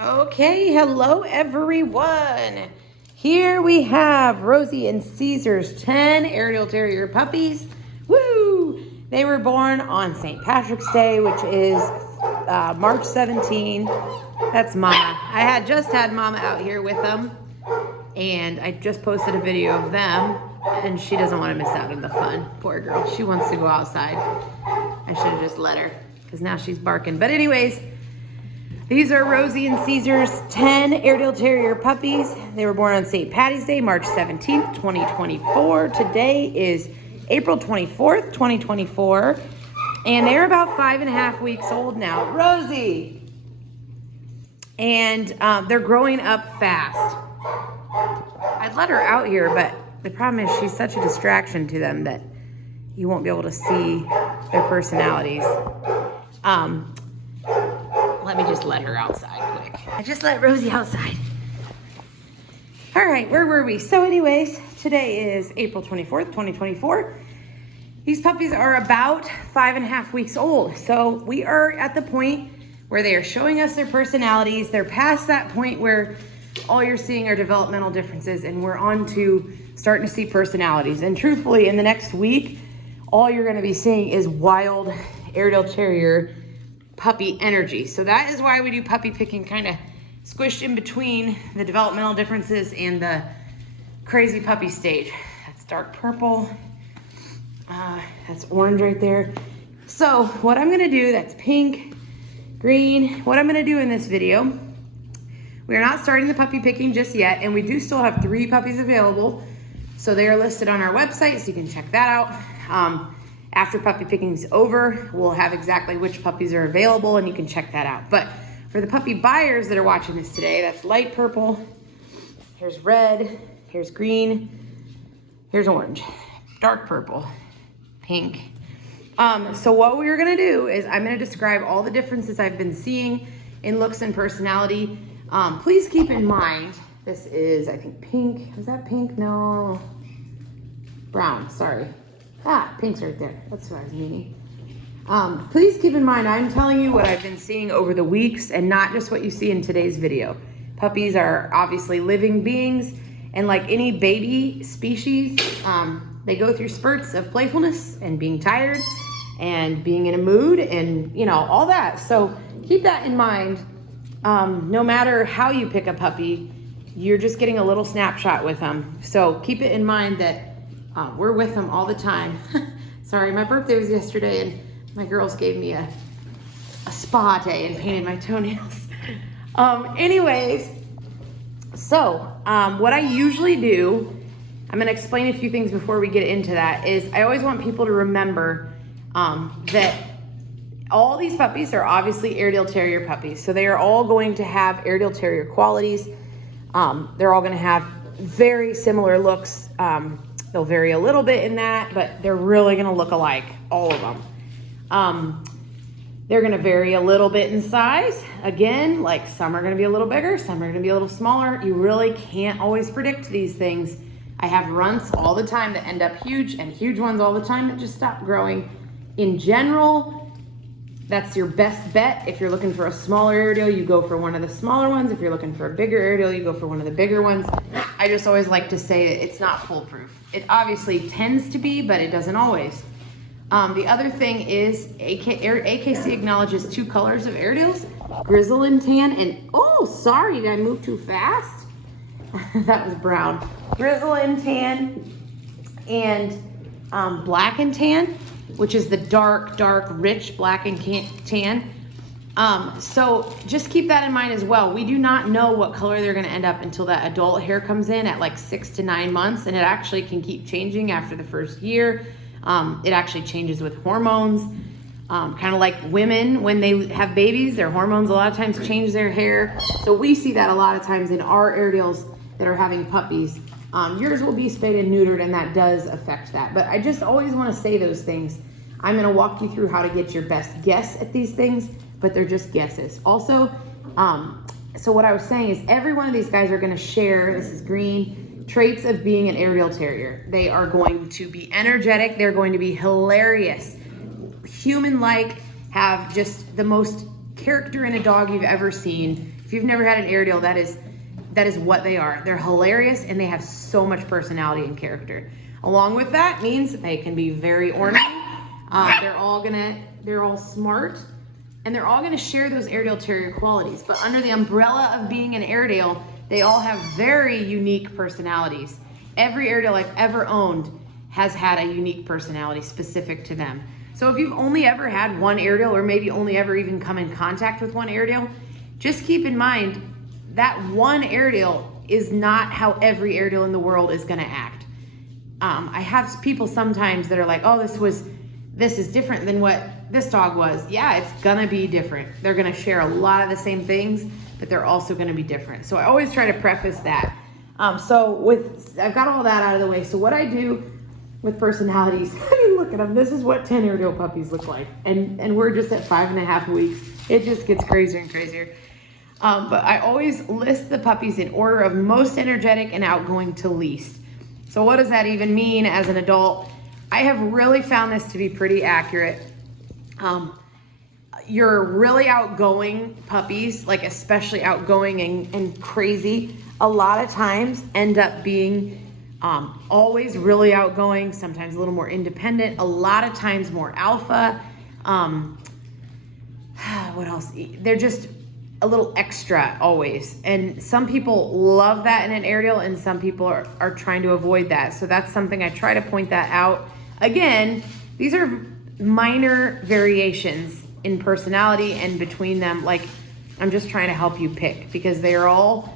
Okay, hello everyone. Here we have Rosie and Caesar's 10 Airedale Terrier puppies. Woo! They were born on St. Patrick's Day, which is March 17. That's Mama. I had just had Mama out here with them, and I just posted a video of them, and she doesn't want to miss out on the fun. Poor girl. She wants to go outside. I should have just let her, because now she's barking. But anyways, these are Rosie and Caesar's 10 Airedale Terrier puppies. They were born on St. Patty's Day, March 17th, 2024. Today is April 24th, 2024. And they're about 5.5 weeks old now. Rosie! And they're growing up fast. I'd let her out here, but the problem is she's such a distraction to them that you won't be able to see their personalities. Let me just let her outside quick. I just let Rosie outside. All right, where were we? So anyways, today is April 24th, 2024. These puppies are about 5.5 weeks old. So we are at the point where they are showing us their personalities. They're past that point where all you're seeing are developmental differences, and we're on to starting to see personalities. And truthfully, in the next week, all you're gonna be seeing is wild Airedale Terrier puppy energy. So that is why we do puppy picking kind of squished in between the developmental differences and the crazy puppy stage. That's dark purple. That's orange right there. So what I'm gonna do, that's pink, green. What I'm gonna do in this video, we are not starting the puppy picking just yet, and we do still have 3 puppies available. So they are listed on our website, so you can check that out. After puppy picking is over, we'll have exactly which puppies are available, and you can check that out. But for the puppy buyers that are watching this today, that's light purple, here's red, here's green, here's orange, dark purple, pink. So what we're gonna do is I'm gonna describe all the differences I've been seeing in looks and personality. Please keep in mind, this is, I think, pink. Is that pink? No. Brown, sorry. Pink's right there. That's what I was meaning. Please keep in mind, I'm telling you what I've been seeing over the weeks and not just what you see in today's video. Puppies are obviously living beings, and like any baby species, they go through spurts of playfulness and being tired and being in a mood and, you know, all that. So keep that in mind. No matter how you pick a puppy, you're just getting a little snapshot with them. So keep it in mind that we're with them all the time. Sorry, my birthday was yesterday, and my girls gave me a spa day and painted my toenails. Anyways, so what I usually do, I'm gonna explain a few things before we get into that, is I always want people to remember that all these puppies are obviously Airedale Terrier puppies. So they are all going to have Airedale Terrier qualities. They're all gonna have very similar looks. They'll vary a little bit in that, but they're really gonna look alike, all of them. They're gonna vary a little bit in size. Again, like some are gonna be a little bigger, some are gonna be a little smaller. You really can't always predict these things. I have runts all the time that end up huge, and huge ones all the time that just stop growing. In general, that's your best bet. If you're looking for a smaller Airedale, you go for one of the smaller ones. If you're looking for a bigger Airedale, you go for one of the bigger ones. I just always like to say that it's not foolproof. It obviously tends to be, but it doesn't always. The other thing is AKC acknowledges 2 colors of Airedales, grizzle and tan, and oh, sorry, did I move too fast? That was brown. Grizzle and tan, and black and tan, which is the dark, rich black and tan. So just keep that in mind as well. We do not know what color they're gonna end up until that adult hair comes in at like 6 to 9 months, and it actually can keep changing after the first year. It actually changes with hormones. Kind of like women, when they have babies, their hormones a lot of times change their hair. So we see that a lot of times in our Airedales that are having puppies. Yours will be spayed and neutered, and that does affect that. But I just always wanna say those things. I'm gonna walk you through how to get your best guess at these things, but they're just guesses. Also, so what I was saying is every one of these guys are gonna share, this is green, traits of being an Airedale Terrier. They are going to be energetic, they're going to be hilarious, human-like, have just the most character in a dog you've ever seen. If you've never had an Airedale, that is what they are. They're hilarious and they have so much personality and character. Along with that means they can be very ornery. They're all smart, and they're all gonna share those Airedale Terrier qualities. But under the umbrella of being an Airedale, they all have very unique personalities. Every Airedale I've ever owned has had a unique personality specific to them. So if you've only ever had one Airedale, or maybe only ever even come in contact with one Airedale, just keep in mind that one Airedale is not how every Airedale in the world is gonna act. I have people sometimes that are like, oh, this is different than what this dog was. Yeah, it's gonna be different. They're gonna share a lot of the same things, but they're also gonna be different. So I always try to preface that. I've got all that out of the way. So what I do with personalities, I mean, look at them. This is what 10 Airedale puppies look like. And we're just at 5.5 weeks. It just gets crazier and crazier. But I always list the puppies in order of most energetic and outgoing to least. So what does that even mean as an adult? I have really found this to be pretty accurate. Your really outgoing puppies, like especially outgoing and crazy, a lot of times end up being always really outgoing, sometimes a little more independent, a lot of times more alpha. What else? They're just a little extra always. And some people love that in an Airedale, and some people are trying to avoid that. So that's something I try to point that out. Again, these are minor variations in personality, and between them, like, I'm just trying to help you pick, because they are all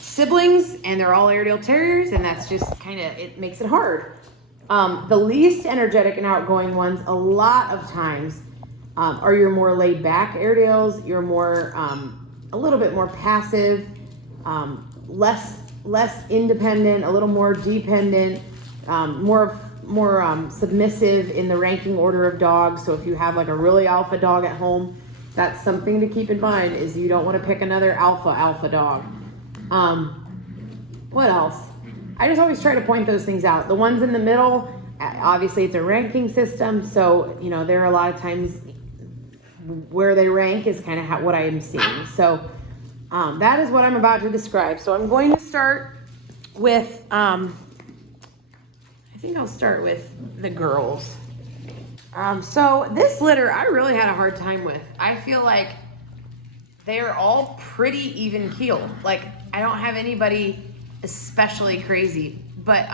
siblings and they're all Airedale Terriers, and that's just kind of, it makes it hard. The least energetic and outgoing ones, a lot of times, are your more laid back Airedales. You're more, a little bit more passive, less independent, a little more dependent, more submissive in the ranking order of dogs. So if you have like a really alpha dog at home, that's something to keep in mind, is you don't want to pick another alpha dog. What else? I just always try to point those things out. The ones in the middle, obviously it's a ranking system. So, you know, there are a lot of times where they rank is kind of what I am seeing. So that is what I'm about to describe. So I'm going to start with, I think I'll start with the girls. So this litter, I really had a hard time with. I feel like they're all pretty even keeled. Like, I don't have anybody especially crazy, but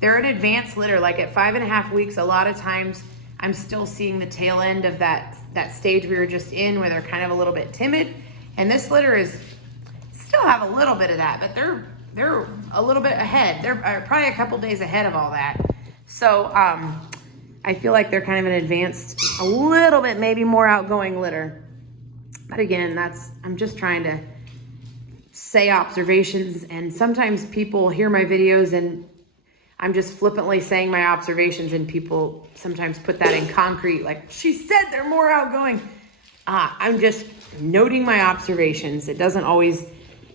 they're an advanced litter. Like at 5.5 weeks, a lot of times I'm still seeing the tail end of that stage we were just in, where they're kind of a little bit timid. And this litter is still have a little bit of that, but they're a little bit ahead. They're probably a couple days ahead of all that. So I feel like they're kind of an advanced, a little bit maybe more outgoing litter. But again, I'm just trying to say observations, and sometimes people hear my videos and I'm just flippantly saying my observations, and people sometimes put that in concrete, like, she said they're more outgoing. I'm just noting my observations. It doesn't always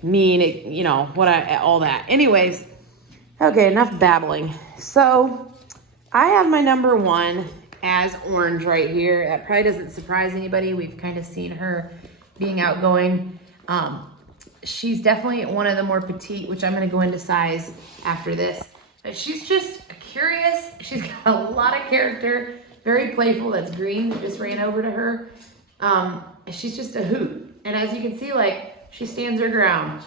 mean it, you know, all that. Anyways, okay, enough babbling. So I have my number one as Orange right here. That probably doesn't surprise anybody. We've kind of seen her being outgoing. She's definitely one of the more petite, which I'm going to go into size after this. But she's just curious. She's got a lot of character, very playful. That's Green, who just ran over to her. She's just a hoot. And as you can see, like, she stands her ground.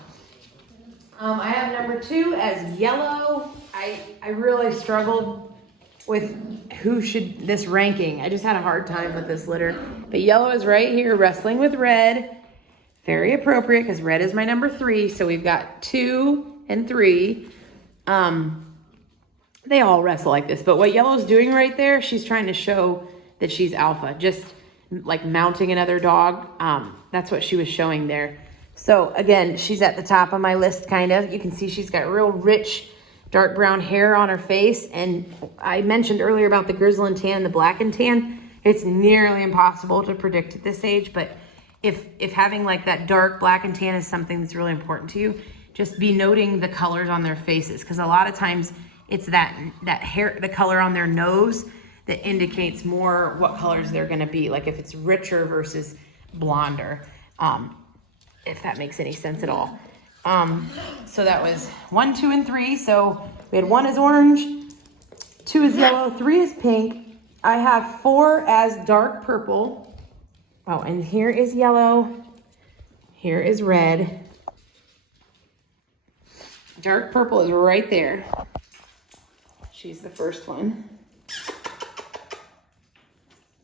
I have number two as Yellow. I really struggled with this ranking. I just had a hard time with this litter. But Yellow is right here wrestling with Red. Very appropriate, because Red is my number 3. So we've got 2 and 3. They all wrestle like this, but what Yellow's doing right there, she's trying to show that she's alpha, just like mounting another dog. That's what she was showing there. So again, she's at the top of my list, kind of. You can see she's got real rich, dark brown hair on her face. And I mentioned earlier about the grizzle and tan, the black and tan. It's nearly impossible to predict at this age, but if having like that dark black and tan is something that's really important to you, just be noting the colors on their faces, because a lot of times it's that hair, the color on their nose, that indicates more what colors they're going to be. Like if it's richer versus blonder. if that makes any sense at all. So that was 1, 2, and 3. So we had 1 is orange, 2 is yellow, 3 is pink. I have 4 as dark purple. Oh, and here is yellow. Here is red. Dark purple is right there. She's the first one.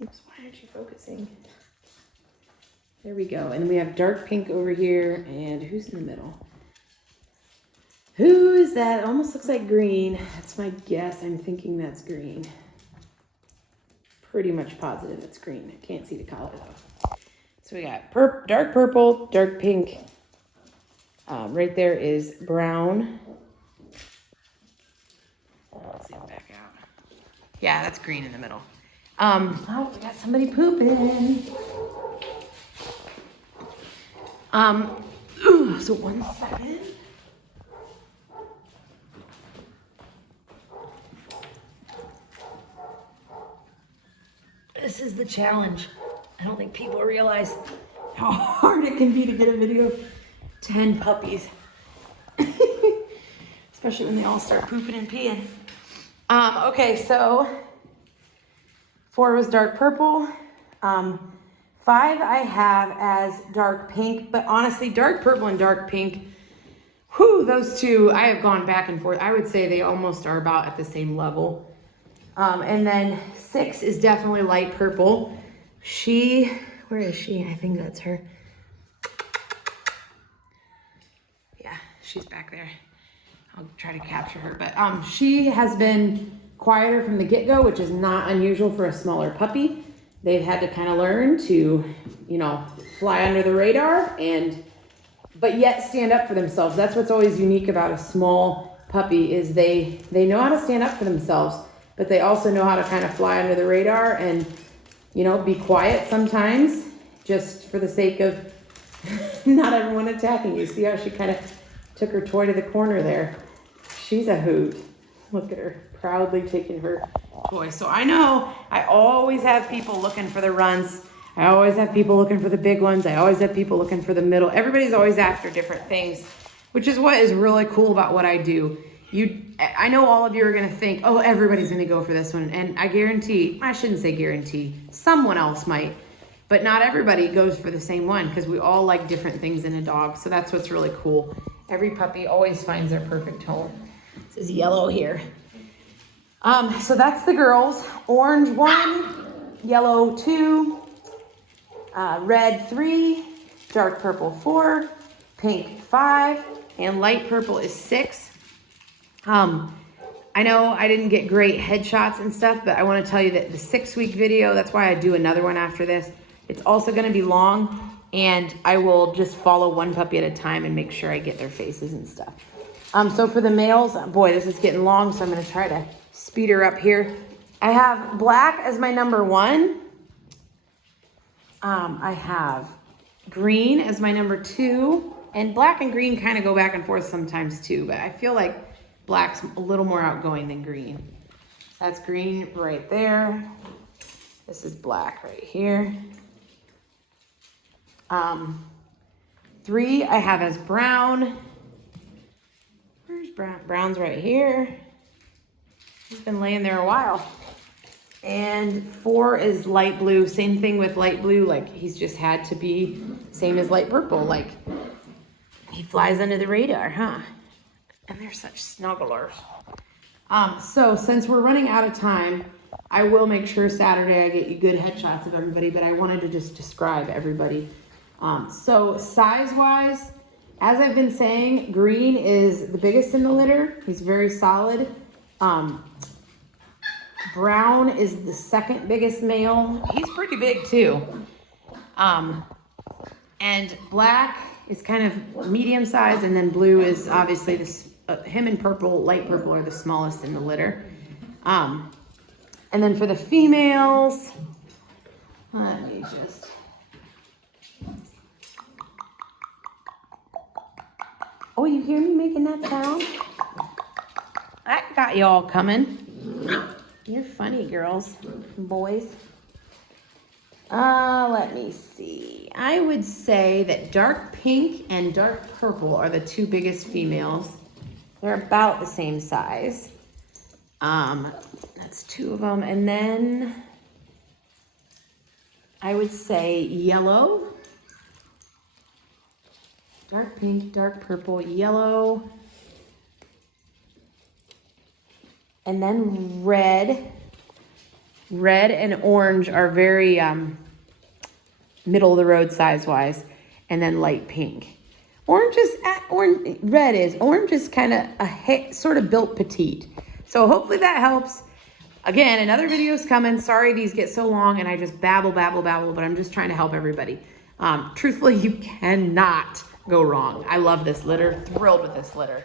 Oops, why aren't you focusing? There we go. And we have dark pink over here. And who's in the middle? Who is that? Almost looks like green. That's my guess. I'm thinking that's green. Pretty much positive it's green. I can't see the color though. So we got dark purple, dark pink. Right there is brown. Let's see it back out. Yeah, that's green in the middle. Oh, we got somebody pooping. So 1 second. This is the challenge. I don't think people realize how hard it can be to get a video of 10 puppies. Especially when they all start pooping and peeing. Okay, so 4 was dark purple. 5 I have as dark pink, but honestly, dark purple and dark pink, whew, those two, I have gone back and forth. I would say they almost are about at the same level. And then 6 is definitely light purple. Where is she? I think that's her. Yeah, she's back there. I'll try to capture her. But she has been quieter from the get-go, which is not unusual for a smaller puppy. They've had to kind of learn to, fly under the radar but yet stand up for themselves. That's what's always unique about a small puppy is they know how to stand up for themselves, but they also know how to kind of fly under the radar and, be quiet sometimes just for the sake of not everyone attacking you. See how she kind of took her toy to the corner there? She's a hoot. Look at her proudly taking her toy. So I know I always have people looking for the runts. I always have people looking for the big ones. I always have people looking for the middle. Everybody's always after different things, which is what is really cool about what I do. I know all of you are going to think, oh, everybody's going to go for this one. And I shouldn't say guarantee, someone else might, but not everybody goes for the same one because we all like different things in a dog. So that's what's really cool. Every puppy always finds their perfect home. This is yellow here. So that's the girls. Orange 1, yellow 2, red 3, dark purple 4, pink 5, and light purple is 6. I know I didn't get great headshots and stuff, but I want to tell you that the 6-week video, that's why I do another one after this. It's also going to be long, and I will just follow one puppy at a time and make sure I get their faces and stuff. So for the males, boy, this is getting long, so I'm going to try to speed her up here. I have black as my number 1. I have green as my number 2, and black and green kind of go back and forth sometimes too, but I feel like black's a little more outgoing than green. That's green right there. This is black right here. 3 I have as brown. Where's brown? Brown's right here. He's been laying there a while. And 4 is light blue. Same thing with light blue. Like he's just had to be same as light purple. Like he flies under the radar, huh? And they're such snugglers. So since we're running out of time, I will make sure Saturday I get you good headshots of everybody, but I wanted to just describe everybody. So size-wise, as I've been saying, green is the biggest in the litter. He's very solid. Brown is the second biggest male. He's pretty big too. And black is kind of medium size, and then blue is obviously him and purple, light purple are the smallest in the litter. And then for the females, let me just. Oh, you hear me making that sound? I got you all coming. You're funny, girls and boys. Let me see. I would say that dark pink and dark purple are the two biggest females. They're about the same size. That's two of them. And then I would say yellow, dark pink, dark purple, yellow, and then red. Red and orange are very middle of the road size wise, and then light pink. Orange is kind of sort of built petite. So hopefully that helps. Again, another video's coming. Sorry these get so long and I just babble, but I'm just trying to help everybody. Truthfully, you cannot go wrong. I love this litter, thrilled with this litter.